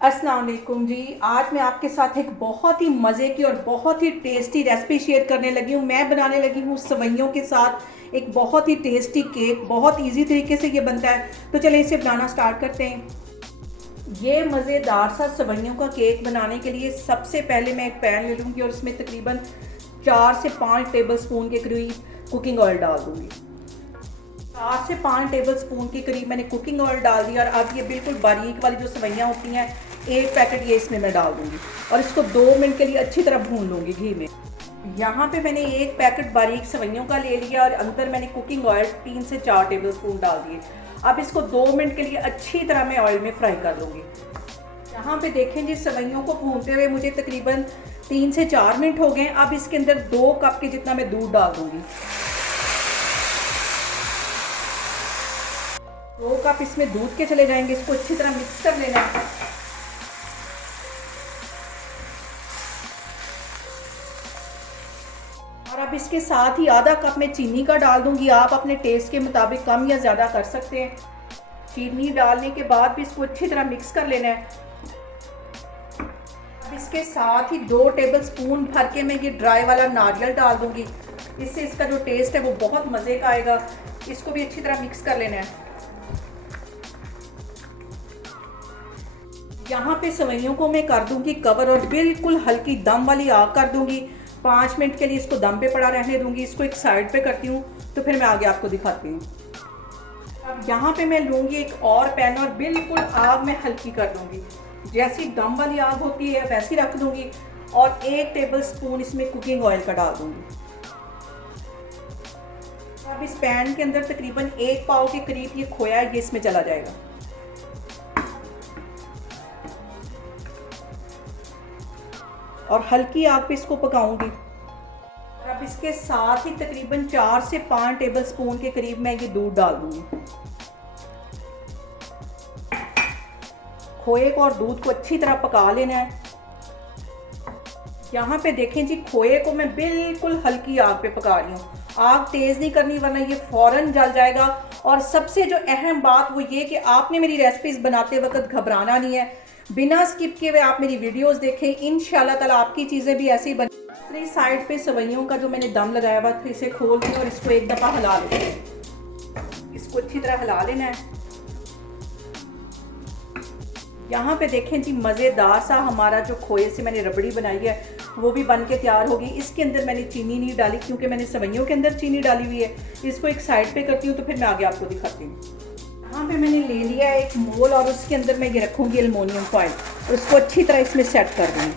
अस्सलाम वालेकुम जी। आज मैं आपके साथ एक बहुत ही मज़े की और बहुत ही टेस्टी रेसिपी शेयर करने लगी हूँ। मैं बनाने लगी हूँ सेवइयों के साथ एक बहुत ही टेस्टी केक। बहुत इजी तरीके से ये बनता है, तो चलिए इसे बनाना स्टार्ट करते हैं। ये मज़ेदार सा सेवइयों का केक बनाने के लिए सबसे पहले मैं एक पैन ले लूँगी और इसमें तकरीबन 4 से 5 टेबल स्पून के करीब कुकिंग ऑयल डाल दूँगी। 4 से 5 टेबल स्पून के करीब मैंने कुकिंग ऑयल डाल दिया और अब ये बिल्कुल बारीक वाली जो सेवइयाँ होती हैं, एक पैकेट ये इसमें मैं डाल दूँगी और इसको 2 मिनट के लिए अच्छी तरह भून लूँगी घी में। यहाँ पे मैंने एक पैकेट बारीक सेवइयों का ले लिया और अंदर मैंने कुकिंग ऑयल 3 से 4 टेबल स्पून डाल दिए। अब इसको 2 मिनट के लिए अच्छी तरह मैं ऑयल में फ्राई कर लूँगी। यहाँ पे देखें जी, सेवइयों को भूनते हुए मुझे तकरीबन 3 से 4 मिनट हो गए। अब इसके अंदर 2 कप के जितना मैं दूध डाल दूँगी। 2 कप इसमें दूध के चले जाएंगे। इसको अच्छी तरह मिक्स कर लेना है। और अब इसके साथ ही आधा कप मैं चीनी का डाल दूंगी। आप अपने टेस्ट के मुताबिक कम या ज़्यादा कर सकते हैं। चीनी डालने के बाद भी इसको अच्छी तरह मिक्स कर लेना है। अब इसके साथ ही 2 टेबल स्पून भर के मैं ये ड्राई वाला नारियल डाल दूंगी। इससे इसका जो टेस्ट है वो बहुत मज़े का आएगा। इसको भी अच्छी तरह मिक्स कर लेना है। यहाँ पे सेवइयों को मैं कर दूंगी कवर और बिल्कुल हल्की दम वाली आग कर दूंगी। 5 मिनट के लिए इसको दम पे पड़ा रहने दूंगी। इसको एक साइड पे करती हूँ, तो फिर मैं आगे आपको दिखाती हूँ। अब यहाँ पे मैं लूँगी एक और पैन और बिल्कुल आग में हल्की कर दूंगी। जैसी दम वाली आग होती है वैसी रख दूंगी और 1 टेबल स्पून इसमें कुकिंग ऑयल का डाल दूंगी। अब इस पैन के अंदर तकरीबन 1 पाव के करीब ये खोया है, ये इसमें चला जाएगा। और हल्की आग पे इसको पकाऊंगी। और अब इसके साथ ही तकरीबन 4 से 5 टेबल स्पून के करीब मैं ये दूध डाल दूंगी। खोए को और दूध को अच्छी तरह पका लेना है। यहाँ पे देखें जी, खोए को मैं बिल्कुल हल्की आग पे पका रही हूँ। आग तेज नहीं करनी वरना ये फौरन जल जाएगा। और सबसे जो अहम बात वो ये कि आपने मेरी रेसिपीज बनाते वक्त घबराना नहीं है। बिना स्किप किए हुए आप मेरी वीडियोस देखें। इंशाल्लाह ताला आपकी चीज़ें भी ऐसी बन। दूसरी साइड पे सेवइयों का जो मैंने दम लगाया हुआ था, इसे खोल दिया और इसको एक दफ़ा हिला लेते हैं। इसको अच्छी तरह हिला लेना है। यहाँ पे देखें जी, मज़ेदार सा हमारा जो खोए से मैंने रबड़ी बनाई है वो भी बन के तैयार होगी। इसके अंदर मैंने चीनी नहीं डाली क्योंकि मैंने सेवइयों के अंदर चीनी डाली हुई है। इसको एक साइड पे करती हूँ, तो फिर मैं आगे आपको दिखाती हूँ। यहाँ पे मैंने ले लिया है एक मोल और उसके अंदर मैं ये रखूँगी एल्युमिनियम फॉइल और उसको अच्छी तरह इसमें सेट कर दूँगी।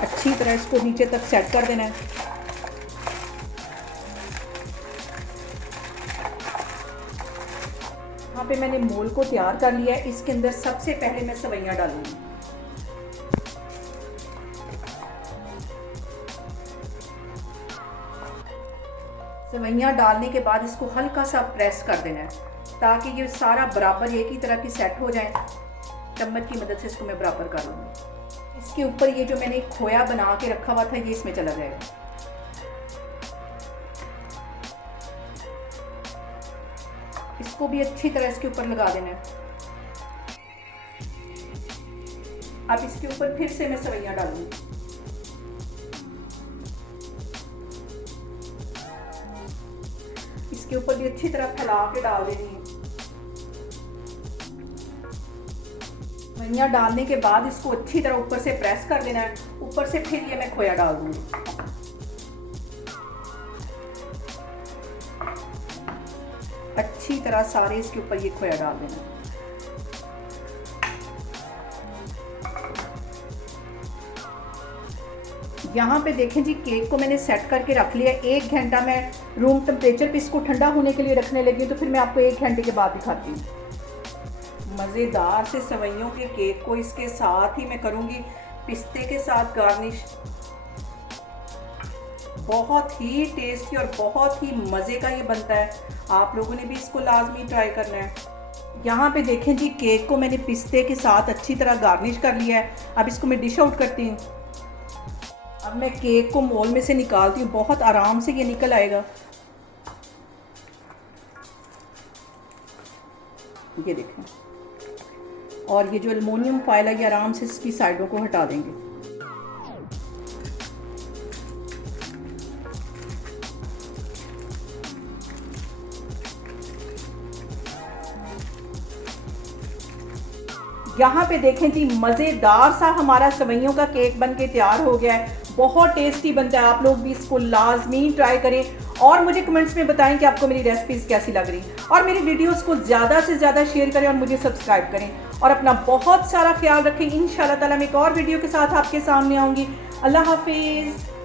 अच्छी तरह इसको नीचे तक सेट कर देना है। यहाँ पे मैंने मोल को तैयार कर लिया है। इसके अंदर सबसे पहले मैं सेवइयाँ डालूंगी। सेवइयाँ डालने के बाद इसको हल्का सा प्रेस कर देना है ताकि ये सारा बराबर एक ही तरह की सेट हो जाए। चम्मच की मदद से इसको मैं बराबर कर लूँगी। इसके ऊपर ये जो मैंने खोया बना के रखा हुआ था ये इसमें चला जाएगा। इसको भी अच्छी तरह इसके ऊपर लगा देना है। अब इसके ऊपर फिर से मैं सेवइयाँ डालूंगी। इसके ऊपर भी अच्छी तरह फैला के डाल देनी है। सेवइयाँ डालने के बाद इसको अच्छी तरह ऊपर से प्रेस कर देना है। ऊपर से फिर ये मैं खोया डाल दूंगी। अच्छी तरह सारे इसके ऊपर ये खोया डाल देना। यहाँ पे देखें जी, केक को मैंने सेट करके रख लिया। 1 घंटा मैं रूम टेम्परेचर पे इसको ठंडा होने के लिए रखने लगी, तो फिर मैं आपको 1 घंटे के बाद दिखाती हूँ। मज़ेदार से सेवइयों के केक को इसके साथ ही मैं करूँगी पिस्ते के साथ गार्निश। बहुत ही टेस्टी और बहुत ही मज़े का ये बनता है। आप लोगों ने भी इसको लाजमी ट्राई करना है। यहाँ पे देखें जी, केक को मैंने पिस्ते के साथ अच्छी तरह गार्निश कर लिया है। अब इसको मैं डिश आउट करती हूँ। अब मैं केक को मोल में से निकालती हूँ। बहुत आराम से ये निकल आएगा। ये देखें, और ये जो एलुमिनियम फॉयल है ये आराम से इसकी साइडों को हटा देंगे। यहाँ पे देखें जी, मज़ेदार सा हमारा सेवइयों का केक बन के तैयार हो गया है। बहुत टेस्टी बनता है, आप लोग भी इसको लाजमी ट्राई करें और मुझे कमेंट्स में बताएं कि आपको मेरी रेसिपीज़ कैसी लग रही और मेरी वीडियोस को ज़्यादा से ज़्यादा शेयर करें और मुझे सब्सक्राइब करें और अपना बहुत सारा ख्याल रखें। इंशाल्लाह ताला मैं एक और वीडियो के साथ आपके सामने आऊँगी। अल्लाह हाफिज़।